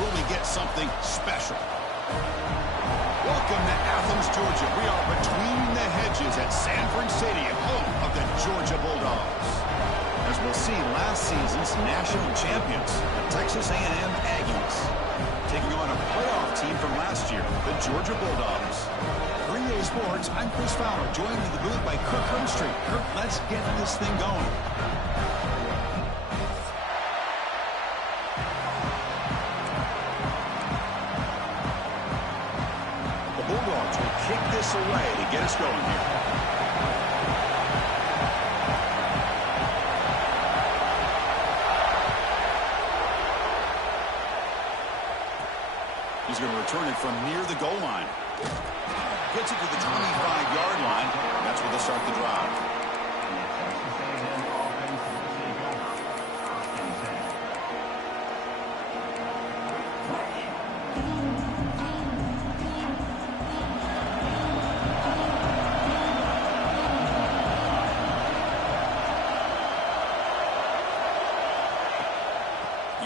Will we get something special? Welcome to Athens, Georgia. We are between the hedges at Sanford Stadium, home of the Georgia Bulldogs. As we'll see, last season's national champions, the Texas A&M Aggies, taking on a playoff team from last year, the Georgia Bulldogs. For EA Sports, I'm Chris Fowler, joined in the booth by Kirk Hermstreet. Kirk, let's get this thing going. The Bulldogs will kick this away to get us going here. He's going to return it from near the goal line. Gets it to the 25-yard line. That's where they'll start the drive.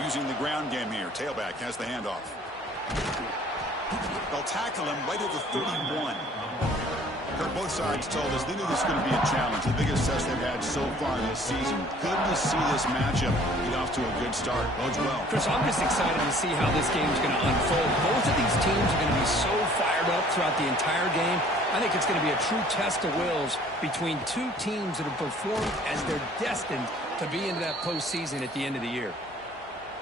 Using the ground game here. Tailback has the handoff. They'll tackle him right at the 31. Kirk, both sides told us they knew this was going to be a challenge. The biggest test they've had so far this season. Good to see this matchup get off to a good start. Bodes well. Chris, I'm just excited to see how this game is going to unfold. Both of these teams are going to be so fired up throughout the entire game. I think it's going to be a true test of wills between two teams that have performed as they're destined to be into that postseason at the end of the year.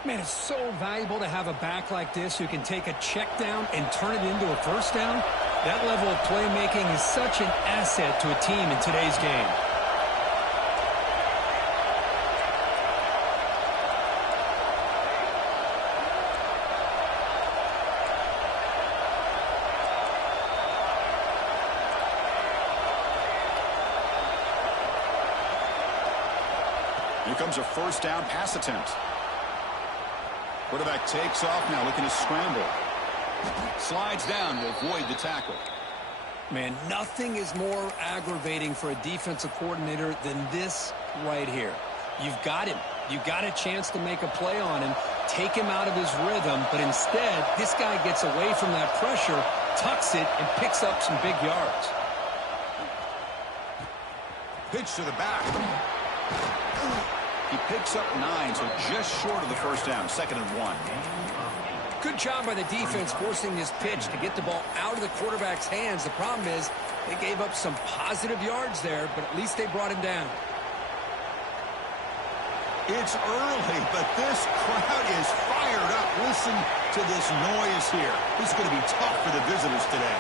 Man, it's so valuable to have a back like this who can take a check down and turn it into a first down. That level of playmaking is such an asset to a team in today's game. Here comes a first down pass attempt. Quarterback takes off now, looking to scramble. Slides down to avoid the tackle. Man, nothing is more aggravating for a defensive coordinator than this right here. You've got him. You've got a chance to make a play on him, take him out of his rhythm, but instead, this guy gets away from that pressure, tucks it, and picks up some big yards. Pitch to the back. He picks up 9, so just short of the first down, 2nd and 1. Good job by the defense forcing this pitch to get the ball out of the quarterback's hands. The problem is they gave up some positive yards there, but at least they brought him down. It's early, but this crowd is fired up. Listen to this noise here. This is going to be tough for the visitors today.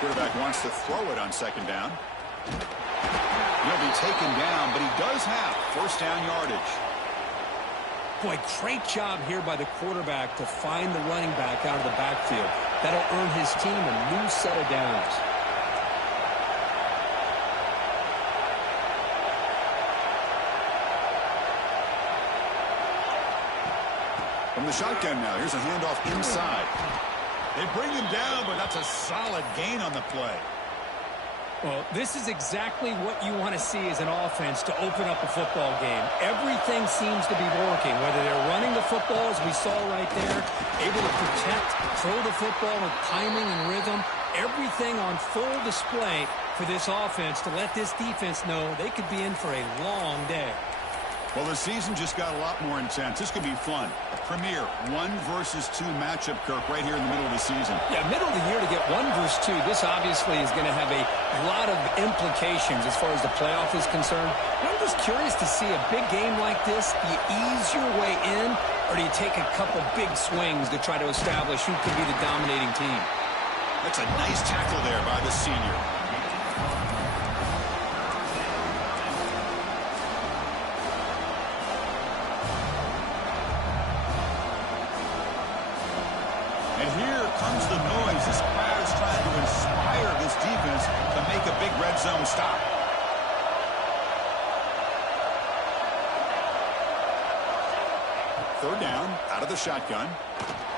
Quarterback wants to throw it on 2nd down. He'll be taken down, but he does have first down yardage. Boy, great job here by the quarterback to find the running back out of the backfield. That'll earn his team a new set of downs. From the shotgun now, here's a handoff inside. They bring him down, but that's a solid gain on the play. Well, this is exactly what you want to see as an offense to open up a football game. Everything seems to be working, whether they're running the football, as we saw right there, able to protect, throw the football with timing and rhythm. Everything on full display for this offense to let this defense know they could be in for a long day. Well, the season just got a lot more intense. This could be fun. A premier 1 versus 2 matchup, Kirk, right here in the middle of the season. Yeah, middle of the year to get 1 versus 2. This obviously is going to have a lot of implications as far as the playoff is concerned. And I'm just curious to see a big game like this. Do you ease your way in, or do you take a couple big swings to try to establish who could be the dominating team? That's a nice tackle there by the senior. And here comes the noise. This crowd is trying to inspire this defense to make a big red zone stop. Third down, out of the shotgun.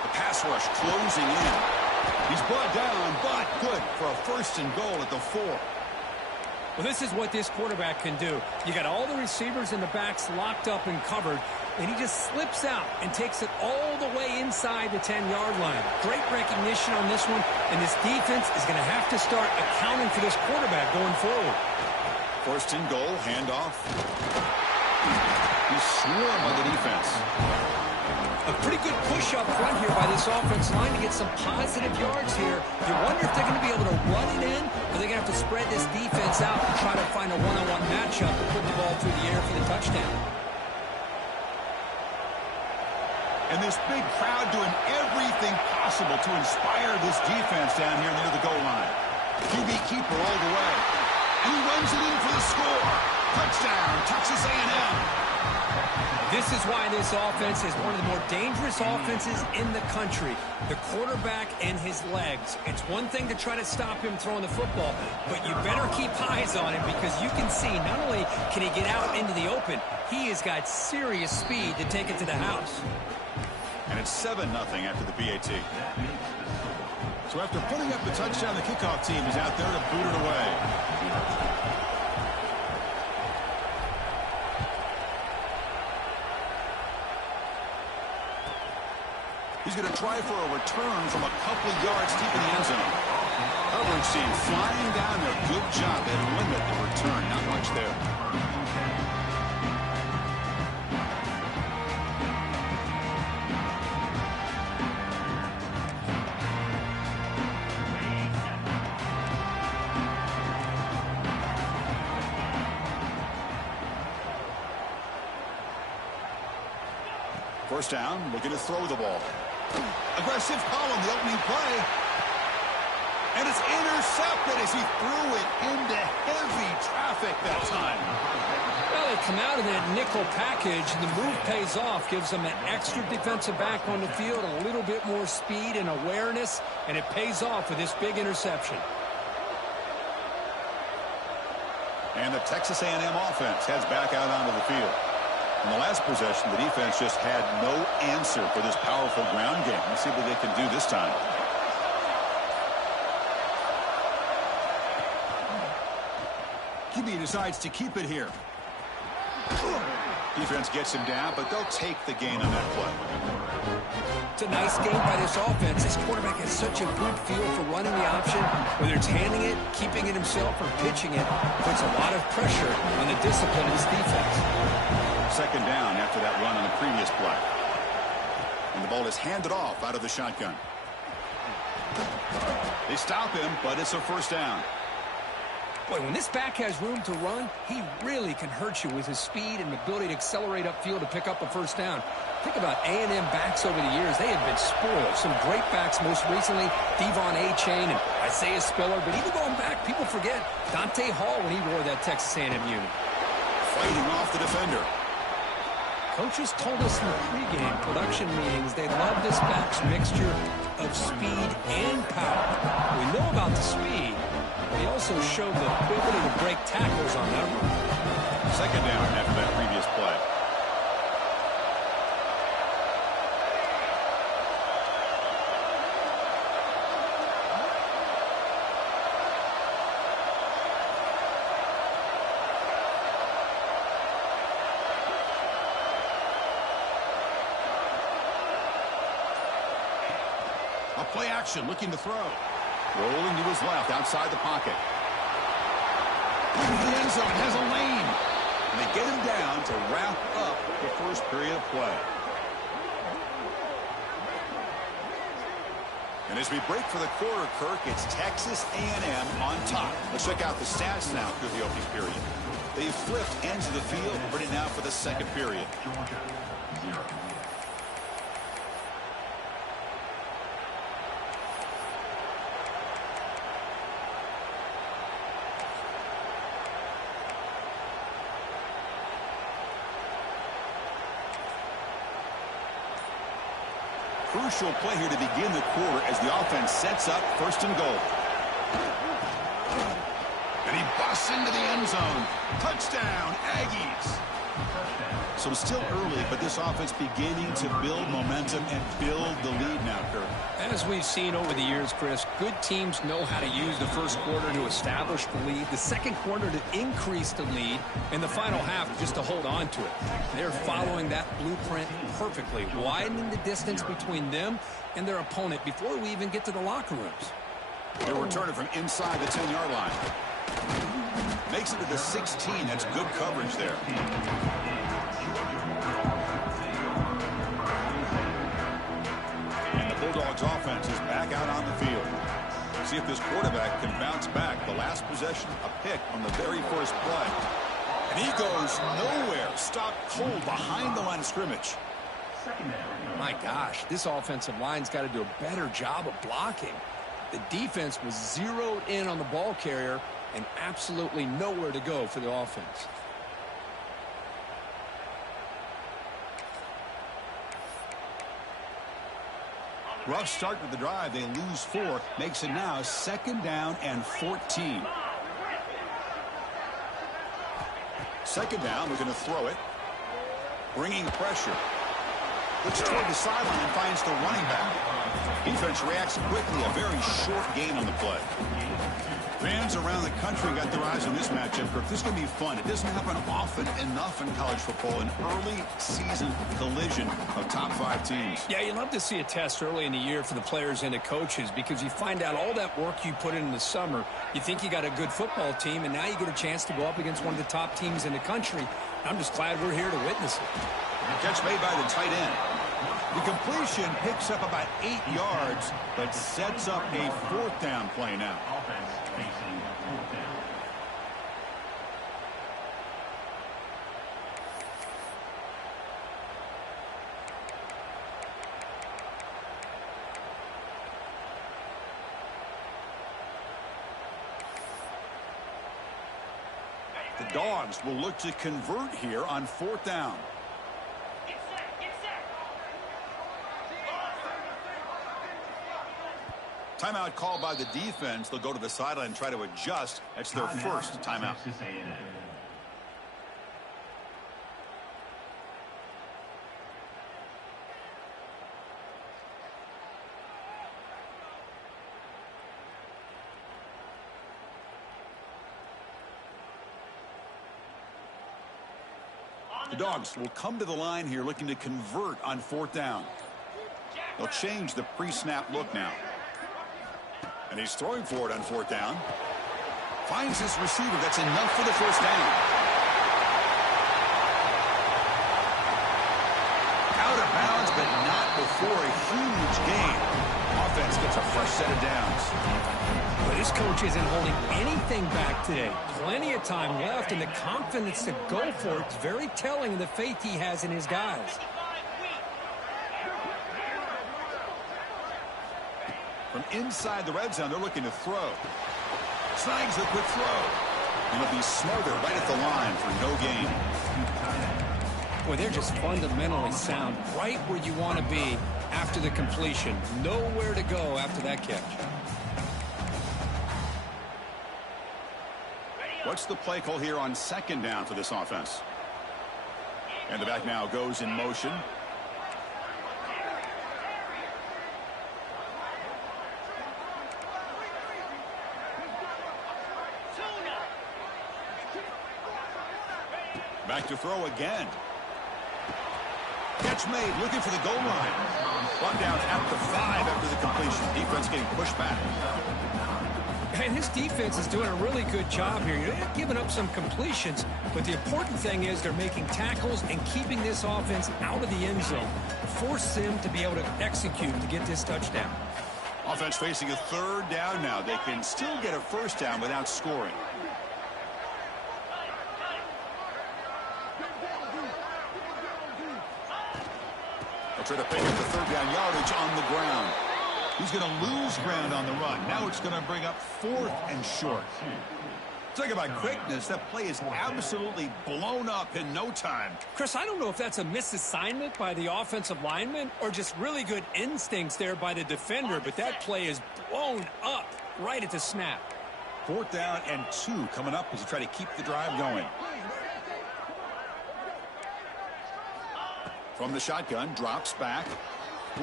The pass rush closing in. He's brought down, but good for a 1st and goal at the 4. Well, this is what this quarterback can do. You got all the receivers and the backs locked up and covered, and he just slips out and takes it all the way inside the 10-yard line. Great recognition on this one, and this defense is going to have to start accounting for this quarterback going forward. First and goal, handoff. He's swarmed by the defense. A pretty good push up front here by this offensive line to get some positive yards here. You wonder if they're going to be able to run it in, or they're going to have to spread this defense out and try to find a one-on-one matchup and put the ball through the air for the touchdown. And this big crowd doing everything possible to inspire this defense down here near the goal line. QB keeper all the way. And he runs it in for the score. Touchdown, Texas A&M. This is why this offense is one of the more dangerous offenses in the country. The quarterback and his legs. It's one thing to try to stop him throwing the football, but you better keep eyes on him because you can see not only can he get out into the open, he has got serious speed to take it to the house. And it's 7-0 after the PAT. So after putting up the touchdown, the kickoff team is out there to boot it away. He's going to try for a return from a couple of yards deep in the end zone. Coverage team flying down there. Good job. They limit the return. Not much there. First down, looking to throw the ball. Aggressive call on the opening play. And it's intercepted as he threw it into heavy traffic that time. Well, they come out of that nickel package, and the move pays off, gives them an extra defensive back on the field, a little bit more speed and awareness, and it pays off with this big interception. And the Texas A&M offense heads back out onto the field. In the last possession, the defense just had no answer for this powerful ground game. Let's see what they can do this time. QB decides to keep it here. Defense gets him down, but they'll take the gain on that play. It's a nice game by this offense. This quarterback has such a good feel for running the option. Whether it's handing it, keeping it himself, or pitching it, puts a lot of pressure on the discipline of this defense. Second down after that run on the previous play. And the ball is handed off out of the shotgun. They stop him, but it's a first down. Boy, when this back has room to run, he really can hurt you with his speed and ability to accelerate upfield to pick up a first down. Think about A&M backs over the years. They have been spoiled. Some great backs, most recently, Devon A-Chain and Isaiah Spiller. But even going back, people forget Dante Hall when he wore that Texas A&M unit. Fighting off the defender. Coaches told us in the pregame production meetings they love this back's mixture of speed and power. We know about the speed. He also showed the ability to break tackles on that run. Second down after that previous play. A play action, looking to throw. Rolling to his left, outside the pocket. Into the end zone, has a lane. And they get him down to wrap up the first period of play. And as we break for the quarter, Kirk, it's Texas A&M on top. Let's check out the stats now through the opening period. They've flipped ends of the field, ready now for the second period. Crucial play here to begin the quarter as the offense sets up first and goal. And he busts into the end zone. Touchdown, Aggies. So it's still early, but this offense beginning to build momentum and build the lead now, Kurt. As we've seen over the years, Chris, good teams know how to use the first quarter to establish the lead, the second quarter to increase the lead, and the final half just to hold on to it. They're following that blueprint perfectly, widening the distance between them and their opponent before we even get to the locker rooms. They're returning from inside the 10-yard line. Makes it to the 16. That's good coverage there. And the Bulldogs offense is back out on the field. See if this quarterback can bounce back. The last possession, a pick on the very first play. And he goes nowhere. Stopped cold behind the line of scrimmage. My gosh, this offensive line's got to do a better job of blocking. The defense was zeroed in on the ball carrier and absolutely nowhere to go for the offense. Rough start to the drive. They lose 4. Makes it now 2nd down and 14. 2nd down. We're going to throw it. Bringing pressure. Looks toward the sideline and finds the running back. Defense reacts quickly. A very short gain on the play. Fans around the country got their eyes on this matchup. This is going to be fun. It doesn't happen often enough in college football. An early season collision of top 5 teams. Yeah, you love to see a test early in the year for the players and the coaches because you find out all that work you put in the summer. You think you got a good football team, and now you get a chance to go up against one of the top teams in the country. I'm just glad we're here to witness it. Catch made by the tight end. The completion picks up about 8 yards, but sets up a 4th down play now. The Dogs will look to convert here on 4th down. Timeout called by the defense. They'll go to the sideline and try to adjust. That's their first timeout. The Dogs will come to the line here looking to convert on 4th down. They'll change the pre-snap look now. And he's throwing for it on 4th down. Finds his receiver. That's enough for the first down. Out of bounds, but not before a huge gain. Offense gets a fresh set of downs. But this coach isn't holding anything back today. Plenty of time left, and the confidence to go for it is very telling of the faith he has in his guys. From inside the red zone, they're looking to throw. Snags the quick throw. And it'll be smothered right at the line for no gain. Boy, they're just fundamentally sound right where you want to be after the completion. Nowhere to go after that catch. What's the play call here on 2nd down for this offense? And the back now goes in motion. Back to throw again. Catch made, looking for the goal line. Brought down at the 5 after the completion. Defense getting pushed back. And this defense is doing a really good job here. They're giving up some completions, but the important thing is they're making tackles and keeping this offense out of the end zone. Force them to be able to execute to get this touchdown. Offense facing a 3rd down now. They can still get a 1st down without scoring. They'll try to pick up the 3rd down yardage on the ground. He's going to lose ground on the run. Now it's going to bring up 4th and short. Talk about quickness. That play is absolutely blown up in no time. Chris, I don't know if that's a misassignment by the offensive lineman or just really good instincts there by the defender, but that play is blown up right at the snap. 4th down and 2 coming up as you try to keep the drive going. From the shotgun, drops back.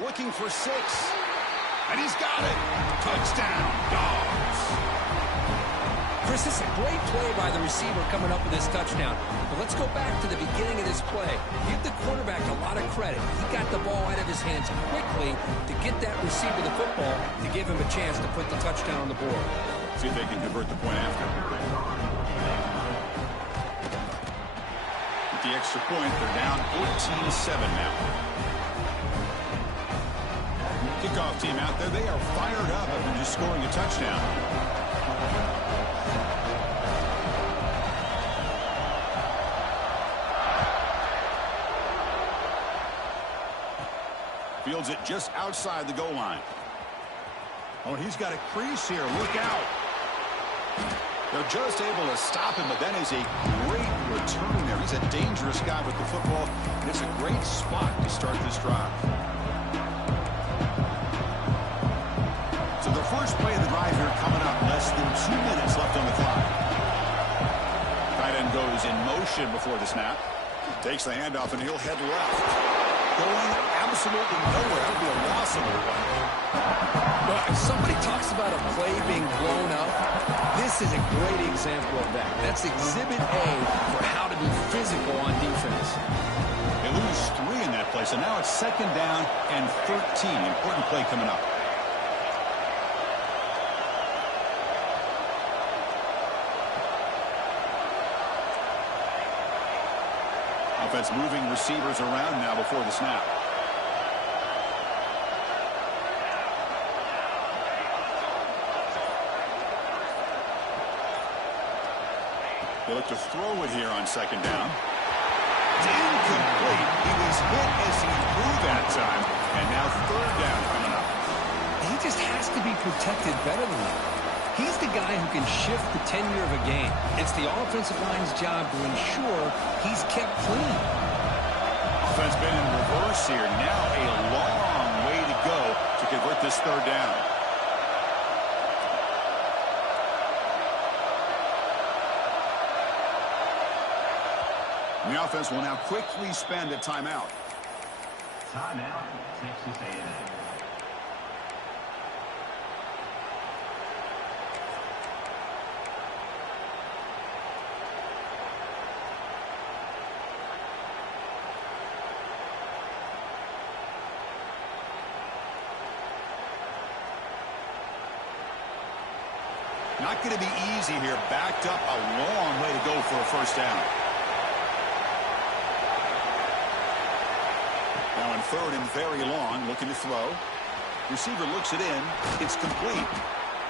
Looking for 6. And he's got it. Touchdown, Dogs. Chris, this is a great play by the receiver coming up with this touchdown. But let's go back to the beginning of this play. Give the quarterback a lot of credit. He got the ball out of his hands quickly to get that receiver the football to give him a chance to put the touchdown on the board. See if they can convert the point after. With the extra point, they're down 14-7 now. Kickoff team out there, they are fired up after just scoring a touchdown. Fields it just outside the goal line. Oh, and he's got a crease here. Look out. They're just able to stop him, but that is a great return there. He's a dangerous guy with the football. It's a great spot to start this drive. So the first play of the drive here coming up. Less than 2 minutes left on the clock. Tight end goes in motion before the snap. Takes the handoff, and he'll head left. Going absolutely nowhere. That'll be a loss of a play. Well, if somebody talks about a play being blown up, this is a great example of that. That's exhibit A for how to be physical on defense. They lose 3 in that play, so now it's 2nd down and 13. Important play coming up. Offense moving receivers around now before the snap. They look to throw it here on 2nd down. Incomplete. He was hit as he threw that time. And now 3rd down coming up. He just has to be protected better than that. He's the guy who can shift the tenure of a game. It's the offensive line's job to ensure he's kept clean. Offense been in reverse here. Now a long way to go to convert this 3rd down. And the offense will now quickly spend a timeout. Timeout, Texas A&M. Not going to be easy here. Backed up a long way to go for a 1st down. Now in 3rd and very long, looking to throw. Receiver looks it in. It's complete.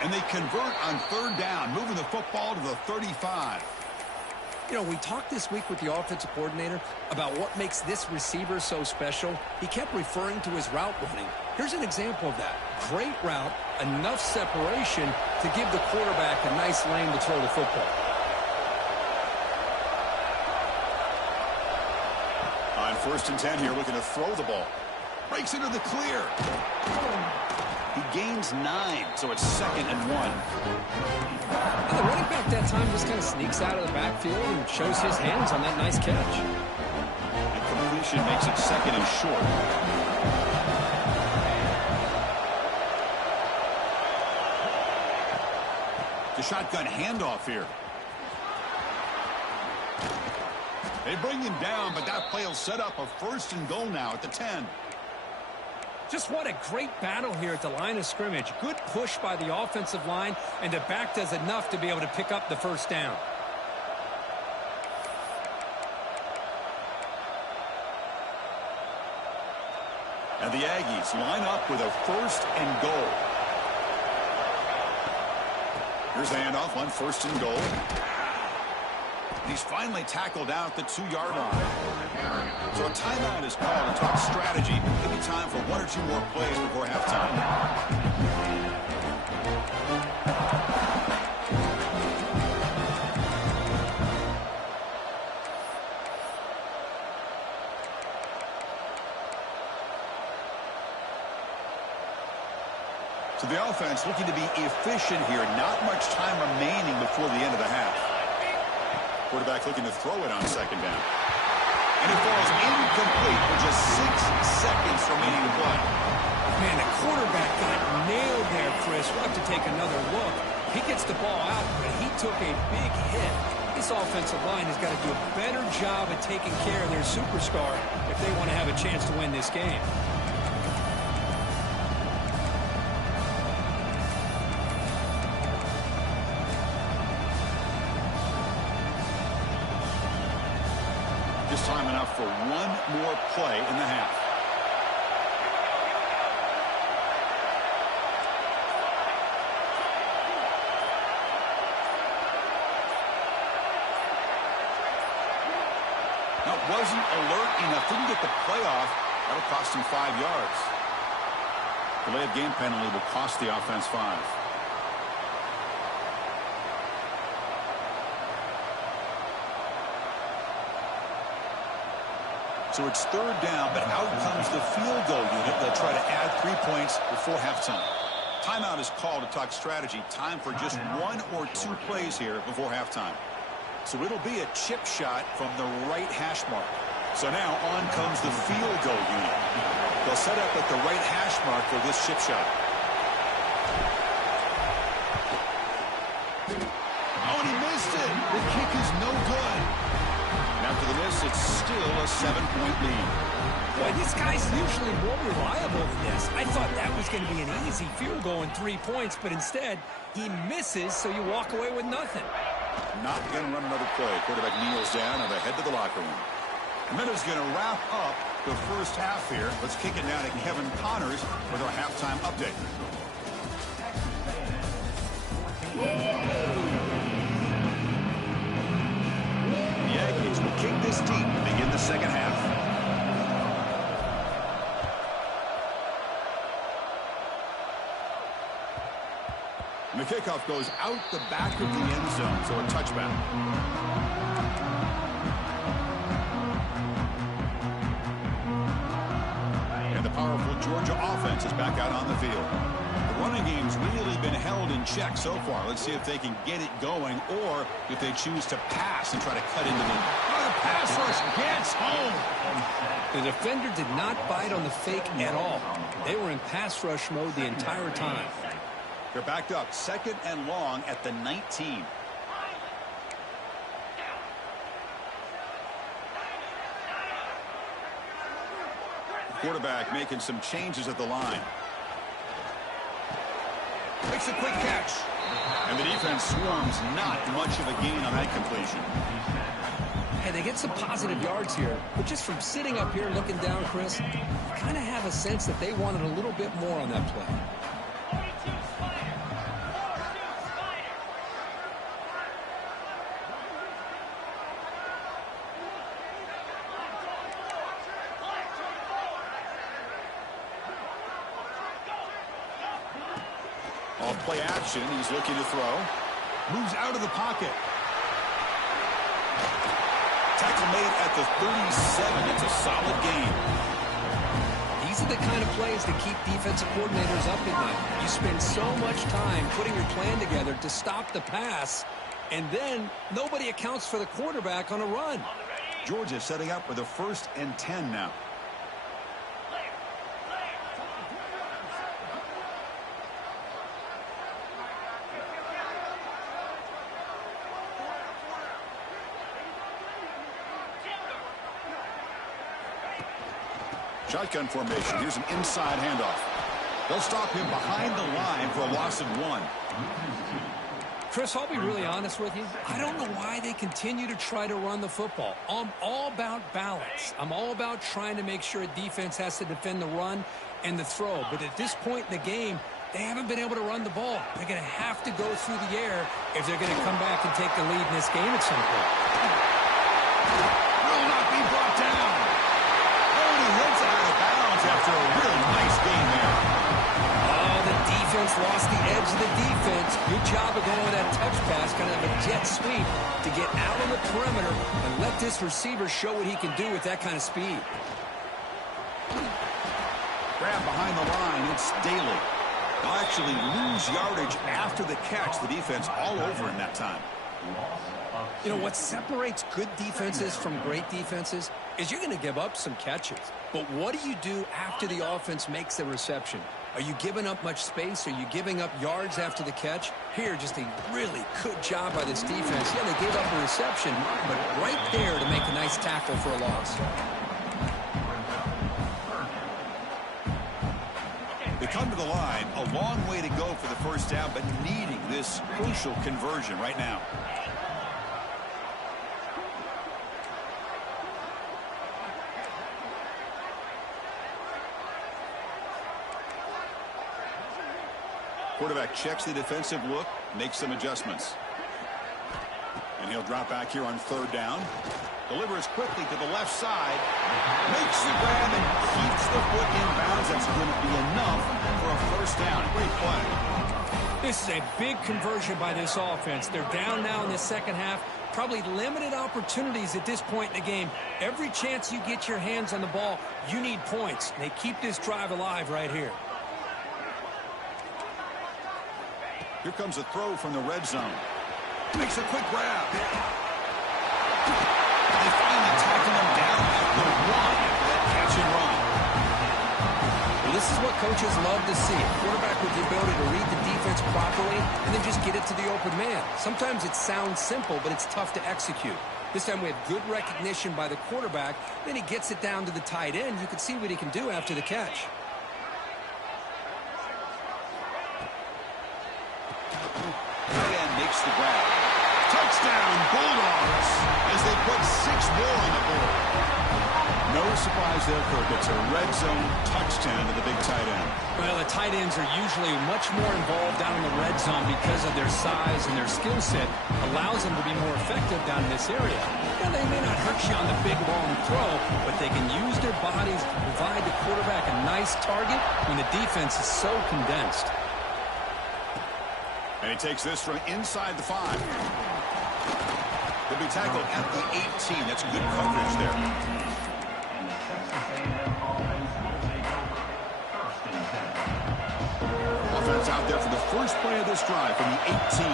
And they convert on 3rd down, moving the football to the 35. You know, we talked this week with the offensive coordinator about what makes this receiver so special. He kept referring to his route running. Here's an example of that. Great route, enough separation to give the quarterback a nice lane to throw the football. On 1st and 10 here, looking to throw the ball. Breaks into the clear. He gains 9, so it's 2nd and 1. And the running back that time just kind of sneaks out of the backfield and shows his hands on that nice catch. And completion makes it 2nd and short. The shotgun handoff here. They bring him down, but that play will set up a 1st and goal now at the 10. Just what a great battle here at the line of scrimmage. Good push by the offensive line, and the back does enough to be able to pick up the 1st down. And the Aggies line up with a 1st and goal. Here's the handoff on 1st and goal. He's finally tackled out at the 2-yard line. So a timeout is called to talk strategy. Maybe time for 1 or 2 more plays before halftime. So the offense looking to be efficient here. Not much time remaining before the end of the half. Quarterback looking to throw it on 2nd down. And it falls incomplete with just 6 seconds remaining to play. Man, the quarterback got nailed there, Chris. We'll have to take another look. He gets the ball out, but he took a big hit. This offensive line has got to do a better job at taking care of their superstar if they want to have a chance to win this game. Just time enough for one more play in the half. Now, wasn't alert enough. Didn't get the play off. That'll cost him 5 yards. Delay of game penalty will cost the offense 5. So it's third down, but out comes the field goal unit. They'll try to add 3 points before halftime. Timeout is called to talk strategy. Time for just 1 or 2 plays here before halftime. So it'll be a chip shot from the right hash mark. So now on comes the field goal unit. They'll set up at the right hash mark for this chip shot. Oh, and he missed it. The kick is no good. And after the miss, it's still a 7-point lead. Boy, this guy's usually more reliable than this. I thought that was going to be an easy field goal in 3 points, but instead, he misses, so you walk away with nothing. Not going to run another play. Quarterback kneels down and they head to the locker room. The Minnows going to wrap up the first half here. Let's kick it down to Kevin Connors with our halftime update. The Aggies will kick this deep to begin the second half. And the kickoff goes out the back of the end zone, so a touchback. And the powerful Georgia offense is back out on the field. The running game's really been held in check so far. Let's see if they can get it going or if they choose to pass and try to cut into the... Oh, the pass rush gets home. The defender did not bite on the fake at all. They were in pass rush mode the entire time. They're backed up, 2nd and long at the 19. Quarterback making some changes at the line. Makes a quick catch. And the defense swarms, not much of a gain on that completion. Hey, they get some positive yards here, but just from sitting up here looking down, Chris, you kind of have a sense that they wanted a little bit more on that play. Play action. He's looking to throw. Moves out of the pocket. Tackle made at the 37. It's a solid gain. These are the kind of plays that keep defensive coordinators up at night. You spend so much time putting your plan together to stop the pass, and then nobody accounts for the quarterback on a run. Georgia setting up with a 1st and 10 now. Shotgun formation. Here's an inside handoff. They'll stop him behind the line for a loss of 1. Chris, I'll be really honest with you. I don't know why they continue to try to run the football. I'm all about balance. I'm all about trying to make sure a defense has to defend the run and the throw. But at this point in the game, they haven't been able to run the ball. They're going to have to go through the air if they're going to come back and take the lead in this game at some point. Will not be brought down. Hits out of bounds after a really nice game there. Oh, the defense lost the edge of the defense. Good job of going with that touch pass, kind of a jet sweep to get out on the perimeter and let this receiver show what he can do with that kind of speed. Grab behind the line. It's Daly. They'll actually lose yardage after the catch. The defense all over in that time. You know, what separates good defenses from great defenses is you're going to give up some catches. But what do you do after the offense makes the reception? Are you giving up much space? Are you giving up yards after the catch? Here, just a really good job by this defense. Yeah, they gave up a reception, but right there to make a nice tackle for a loss. They come to the line, a long way to go for the first down, but needing this crucial conversion right now. Quarterback checks the defensive look, makes some adjustments. And he'll drop back here on third down. Delivers quickly to the left side. Makes the grab and keeps the foot in bounds. That's going to be enough for a first down. Great play. This is a big conversion by this offense. They're down now in the second half. Probably limited opportunities at this point in the game. Every chance you get your hands on the ball, you need points. They keep this drive alive right here. Here comes a throw from the red zone. Makes a quick grab. They finally tackle him down at the one for that catch and run. Well, this is what coaches love to see. A quarterback with the ability to read the defense properly and then just get it to the open man. Sometimes it sounds simple, but it's tough to execute. This time we have good recognition by the quarterback. Then he gets it down to the tight end. You can see what he can do after the catch. Tight end makes the grab. Touchdown, Bulldogs, as they put 6 more on the board. No surprise there, Kirk. It's a red zone touchdown to the big tight end. Well, the tight ends are usually much more involved down in the red zone because of their size and their skill set. Allows them to be more effective down in this area. And they may not hurt you on the big long throw, but they can use their bodies to provide the quarterback a nice target when the defense is so condensed. And he takes this from inside the 5. He'll be tackled at the 18. That's good coverage there. Offense out there for the first play of this drive from the 18.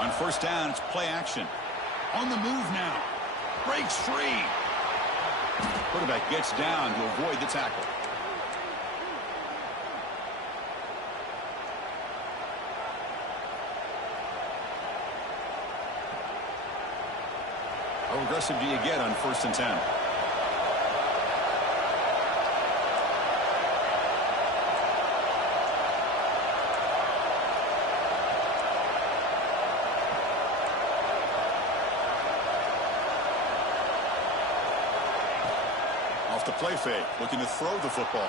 On first down, it's play action. On the move now. Breaks free. Quarterback gets down to avoid the tackle. How aggressive do you get on 1st and 10? Off the play fake, looking to throw the football.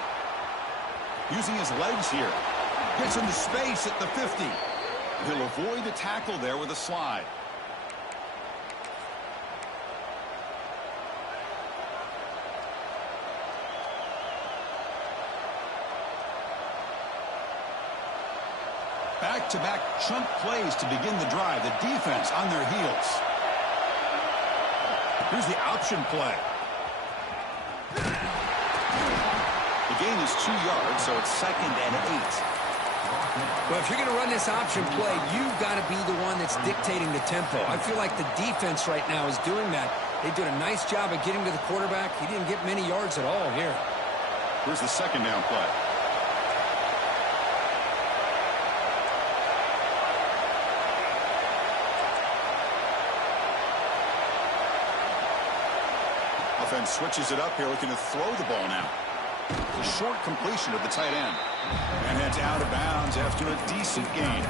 Using his legs here. Gets into space at the 50. He'll avoid the tackle there with a slide. Back-to-back chunk plays to begin the drive. The defense on their heels. Here's the option play. The gain is 2 yards, so it's 2nd and 8. Well, if you're going to run this option play, you've got to be the one that's dictating the tempo. I feel like the defense right now is doing that. They did a nice job of getting to the quarterback. He didn't get many yards at all here. Here's the 2nd down play. Offense switches it up here, looking to throw the ball now. A short completion of the tight end. And heads out of bounds after a decent gain.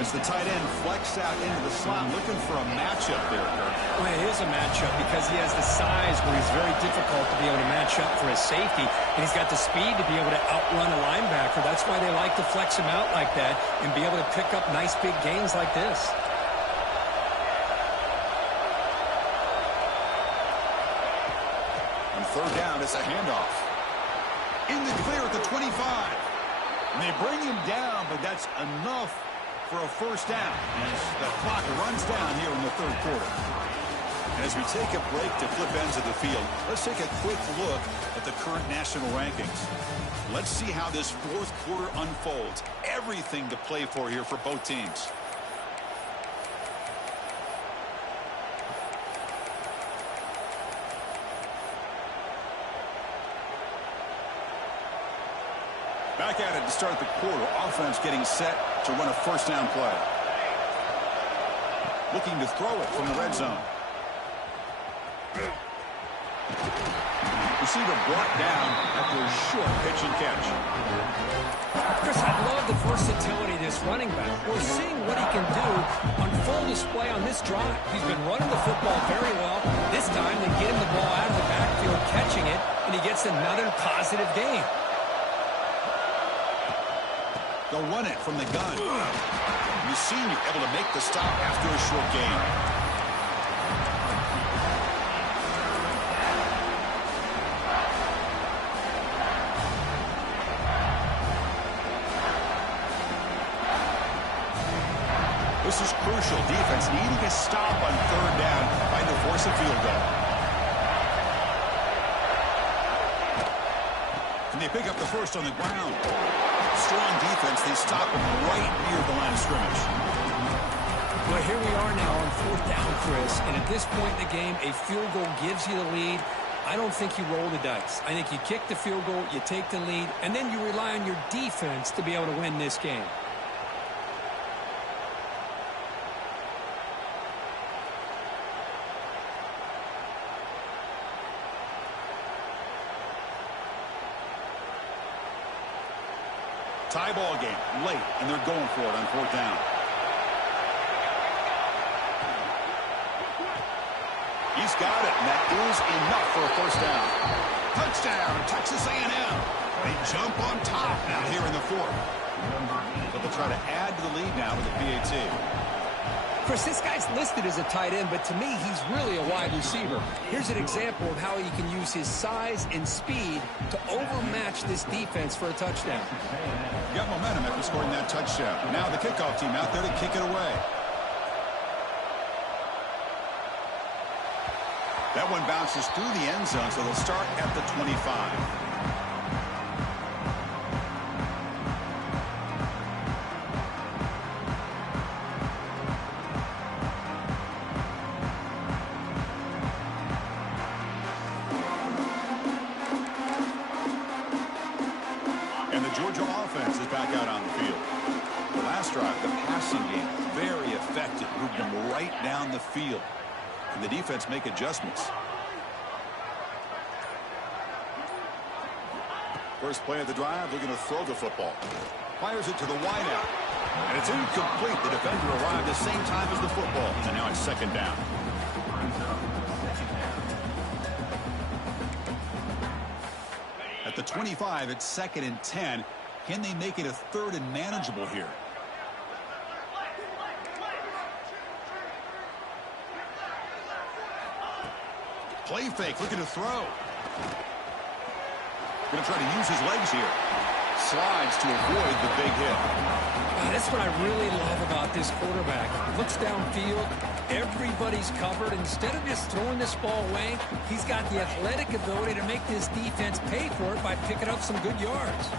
As the tight end flexed out into the slot, looking for a matchup there, Kirk. Well, it is a matchup because he has the size where he's very difficult to be able to match up for his safety. And he's got the speed to be able to outrun a linebacker. That's why they like to flex him out like that and be able to pick up nice big gains like this. Third down, it's a handoff. In the clear at the 25. And they bring him down, but that's enough for a first down as the clock runs down here in the 3rd quarter. And as we take a break to flip ends of the field, let's take a quick look at the current national rankings. Let's see how this 4th quarter unfolds. Everything to play for here for both teams. Back at it to start the quarter. Offense getting set to run a first down play. Looking to throw it from the red zone. Receiver brought down after a short pitch and catch. Chris, I love the versatility of this running back. We're seeing what he can do on full display on this drive. He's been running the football very well. This time they get him the ball out of the backfield, catching it, and he gets another positive gain. They'll run it from the gun. You see him able to make the stop after a short gain. This is crucial. Defense needing a stop on third down, trying to force a field goal. Can they pick up the first on the ground? Strong defense. They stop him right near the line of scrimmage. Well, here we are now on fourth down, Chris. And at this point in the game, a field goal gives you the lead. I don't think you roll the dice. I think you kick the field goal, you take the lead, and then you rely on your defense to be able to win this game. Tie ball game late, and they're going for it on fourth down. He's got it, and that is enough for a first down. Touchdown, Texas A&M. They jump on top now here in the fourth. But they'll try to add to the lead now with the PAT. Chris, this guy's listed as a tight end, but to me, he's really a wide receiver. Here's an example of how he can use his size and speed to overmatch this defense for a touchdown. Got momentum after scoring that touchdown. Now the kickoff team out there to kick it away. That one bounces through the end zone, so they'll start at the 25. Georgia offense is back out on the field. The last drive, the passing game, very effective. Moved them right down the field. And the defense make adjustments. First play of the drive, looking to throw the football. Fires it to the wideout. And it's incomplete. The defender arrived the same time as the football. And now it's second down. At the 25, it's 2nd and 10. Can they make it a 3rd and manageable here? Play fake, looking to throw. Going to try to use his legs here. Slides to avoid the big hit. That's what I really love about this quarterback. Looks downfield. Everybody's covered. Instead of just throwing this ball away, he's got the athletic ability to make this defense pay for it by picking up some good yards.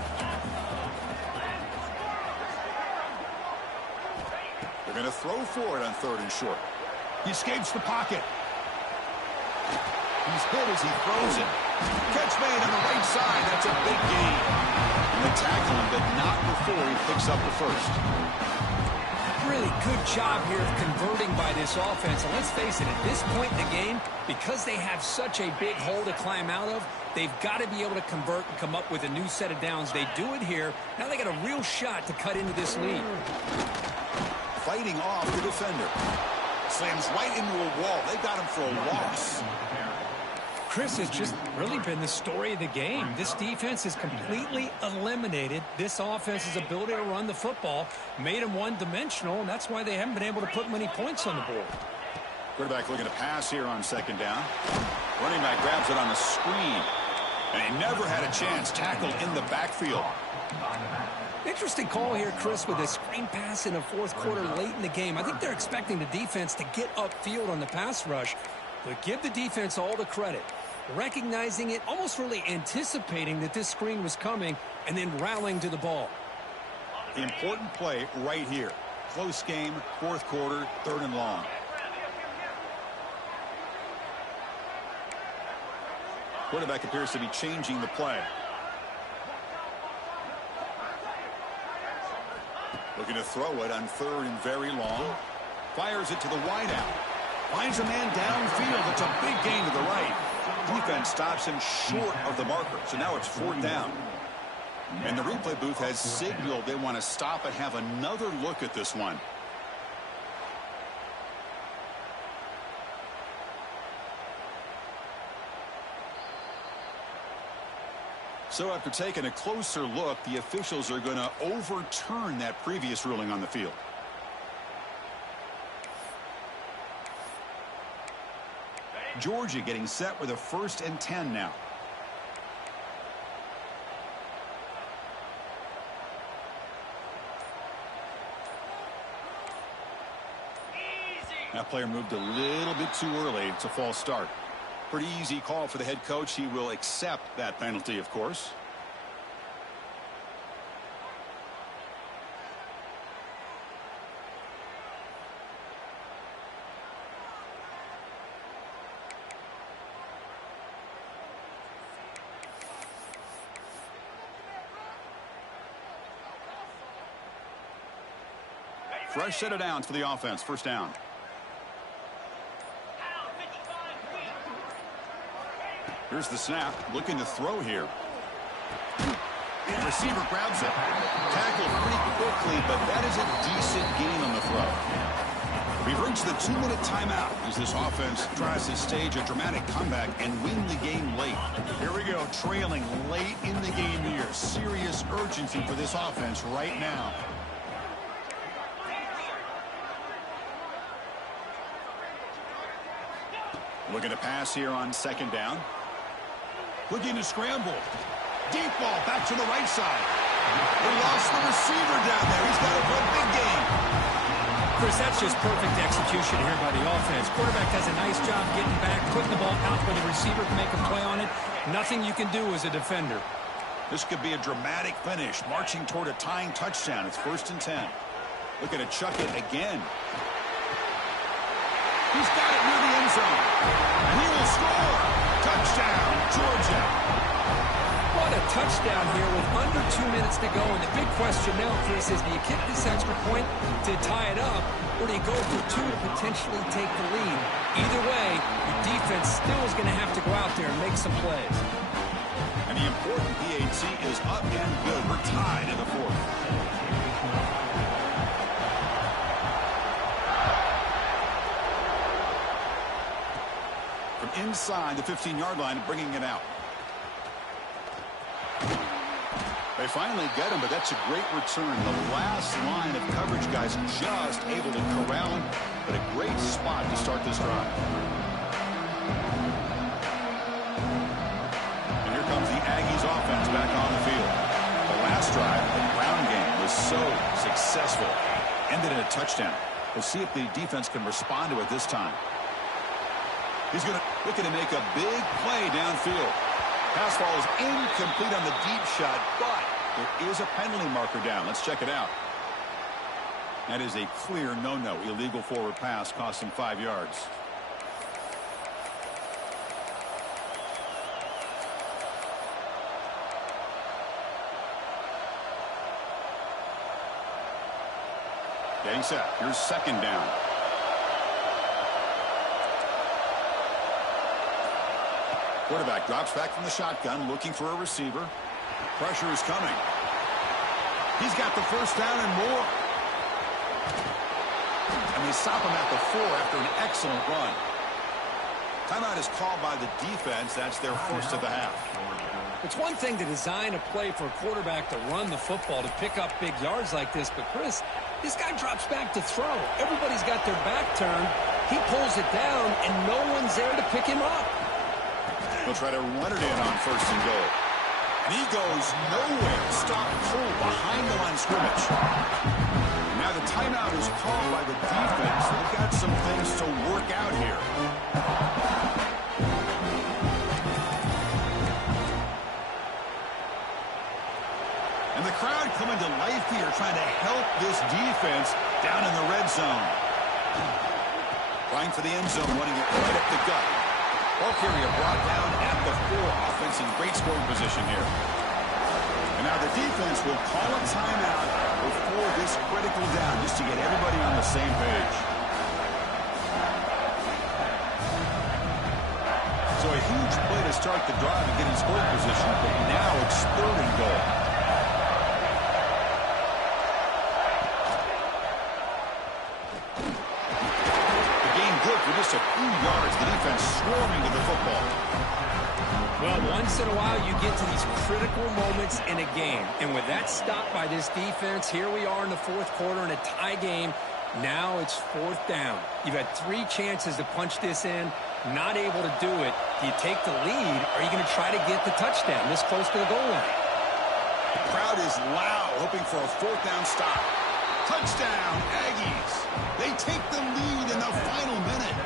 They're going to throw for it on 3rd and short. He escapes the pocket. He's hit as he throws it. Catch made on the right side. That's a big gain. And they tackle him, but not before he picks up the first. Really good job here of converting by this offense. And let's face it, at this point in the game, because they have such a big hole to climb out of, they've got to be able to convert and come up with a new set of downs. They do it here. Now they got a real shot to cut into this lead. Fighting off the defender. Slams right into a wall. They got him for a loss. Chris, has just really been the story of the game. This defense has completely eliminated this offense's ability to run the football, made them one-dimensional, and that's why they haven't been able to put many points on the board. Quarterback looking to pass here on 2nd down. Running back grabs it on the screen. And he never had a chance. Tackled in the backfield. Interesting call here, Chris, with a screen pass in the 4th quarter late in the game. I think they're expecting the defense to get upfield on the pass rush, but give the defense all the credit. Recognizing it, almost really anticipating that this screen was coming, and then rallying to the ball. Important play right here. Close game, 4th quarter, 3rd and long. Quarterback appears to be changing the play. Looking to throw it on 3rd and very long. Fires it to the wideout. Finds a man downfield. It's a big gain to the right. Defense stops him short of the marker. So now it's 4th down. And the replay booth has signaled they want to stop and have another look at this one. So after taking a closer look, the officials are going to overturn that previous ruling on the field. Georgia getting set with a 1st and 10 now. That player moved a little bit too early. It's a false start. Pretty easy call for the head coach. He will accept that penalty, of course. Fresh set of downs for the offense. 1st down. Here's the snap. Looking to throw here. Receiver grabs it. Tackled pretty quickly, but that is a decent gain on the throw. We've reached the 2-minute timeout as this offense tries to stage a dramatic comeback and win the game late. Here we go, trailing late in the game here. Serious urgency for this offense right now. Looking to pass here on 2nd down. Looking to scramble. Deep ball back to the right side. They lost the receiver down there. He's got it for a big game. Chris, that's just perfect execution here by the offense. Quarterback does a nice job getting back, putting the ball out where the receiver can make a play on it. Nothing you can do as a defender. This could be a dramatic finish, marching toward a tying touchdown. It's 1st and 10. Looking to chuck it again. He's got it near the end zone. And he will score. Touchdown, Georgia. What a touchdown here with under 2 minutes to go. And the big question now, Chris, is do you kick this extra point to tie it up, or do you go for 2 to potentially take the lead? Either way, the defense still is going to have to go out there and make some plays. And the important PAT is up and good. We're tied in the 4th. Inside the 15-yard line, bringing it out. They finally get him, but that's a great return. The last line of coverage guys just able to corral him, but a great spot to start this drive. And here comes the Aggies offense back on the field. The last drive, the ground game, was so successful. Ended in a touchdown. We'll see if the defense can respond to it this time. He's looking to make a big play downfield. Pass ball is incomplete on the deep shot, but there is a penalty marker down. Let's check it out. That is a clear no-no. Illegal forward pass, cost him 5 yards. Getting set. Here's 2nd down. Quarterback drops back from the shotgun, looking for a receiver. Pressure is coming. He's got the 1st down and more. And they stop him at the 4 after an excellent run. Timeout is called by the defense. That's their 1st of the half. It's one thing to design a play for a quarterback to run the football, to pick up big yards like this, but Chris, this guy drops back to throw. Everybody's got their back turned. He pulls it down, and no one's there to pick him up. He'll try to run it in on 1st and goal. And he goes nowhere. Stop pull behind the line of scrimmage. Now the timeout is called by the defense. They've got some things to work out here. And the crowd coming to life here, trying to help this defense down in the red zone. Trying for the end zone, running it right up the gut. Ball carrier brought down at the 4. Offense in great scoring position here. And now the defense will call a timeout before this critical down, just to get everybody on the same page. So a huge play to start the drive and get in scoring position, but now it's 3rd and goal. The gain good for just a few yards. The defense swarming to the football. Well, once in a while you get to these critical moments in a game. And with that stop by this defense, here we are in the 4th quarter in a tie game. Now it's 4th down. You've had 3 chances to punch this in, not able to do it. Do you take the lead, or are you going to try to get the touchdown this close to the goal line? The crowd is loud, hoping for a 4th down stop. Touchdown, Aggies. They take the lead in the final minute.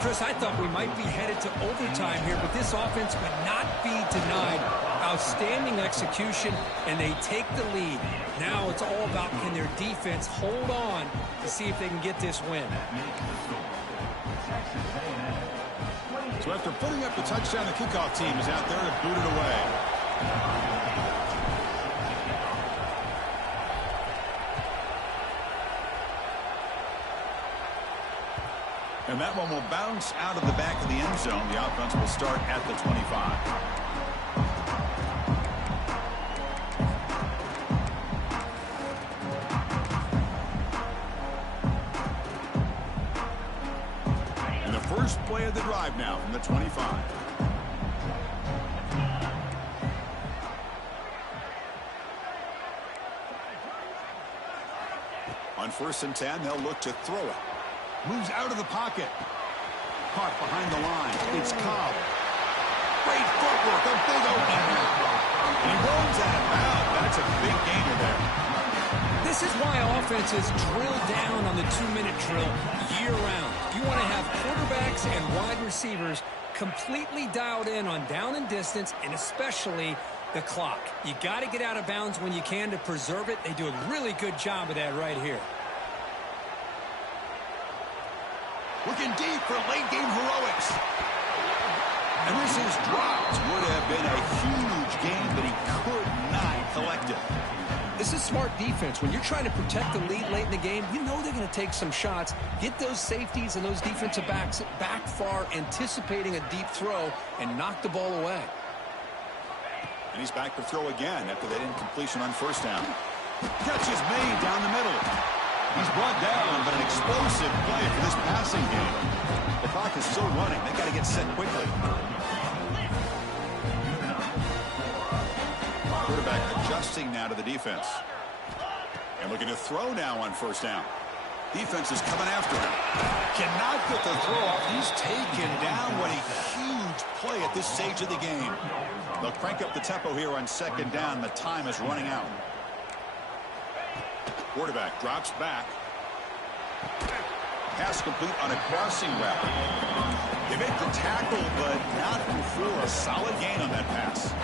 Chris, I thought we might be headed to overtime here, but this offense would not be denied. Outstanding execution, and they take the lead. Now it's all about, can their defense hold on to see if they can get this win. So after putting up the touchdown, the kickoff team is out there to boot it away. And that one will bounce out of the back of the end zone. The offense will start at the 25. First play of the drive now from the 25. On 1st and 10, they'll look to throw it. Moves out of the pocket. Caught behind the line. It's Cobb. Great footwork. A big opening. And he rolls out of bounds. That's a big gainer there. This is why offenses drill down on the 2-minute drill year-round. You want to have quarterbacks and wide receivers completely dialed in on down and distance, and especially the clock. You got to get out of bounds when you can to preserve it. They do a really good job of that right here. Looking deep for late-game heroics. And this is dropped. Would have been a huge gain, but he could not collect it. This is smart defense. When you're trying to protect the lead late in the game, you know they're going to take some shots, get those safeties and those defensive backs back far, anticipating a deep throw, and knock the ball away. And he's back to throw again after that incompletion on 1st down. Catch is made down the middle. He's brought down, but an explosive play for this passing game. The clock is still running. They got to get set quickly. Quarterback adjusting now to the defense. And looking to throw now on 1st down. Defense is coming after him. Cannot get the throw off. He's taken down. What a huge play at this stage of the game. They'll crank up the tempo here on 2nd down. The time is running out. Quarterback drops back. Pass complete on a crossing route. They make the tackle, but not before a solid gain on that pass.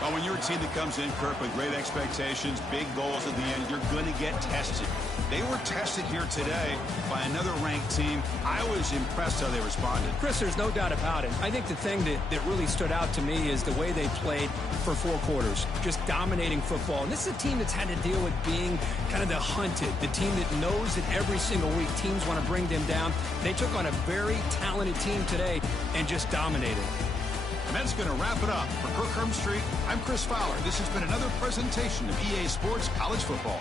Well, when you're a team that comes in, Kirk, with great expectations, big goals at the end, you're going to get tested. They were tested here today by another ranked team. I was impressed how they responded. Chris, there's no doubt about it. I think the thing that really stood out to me is the way they played for 4 quarters, just dominating football. And this is a team that's had to deal with being kind of the hunted, the team that knows that every single week teams want to bring them down. They took on a very talented team today and just dominated. And that's going to wrap it up. For Kirk Street, I'm Chris Fowler. This has been another presentation of EA Sports College Football.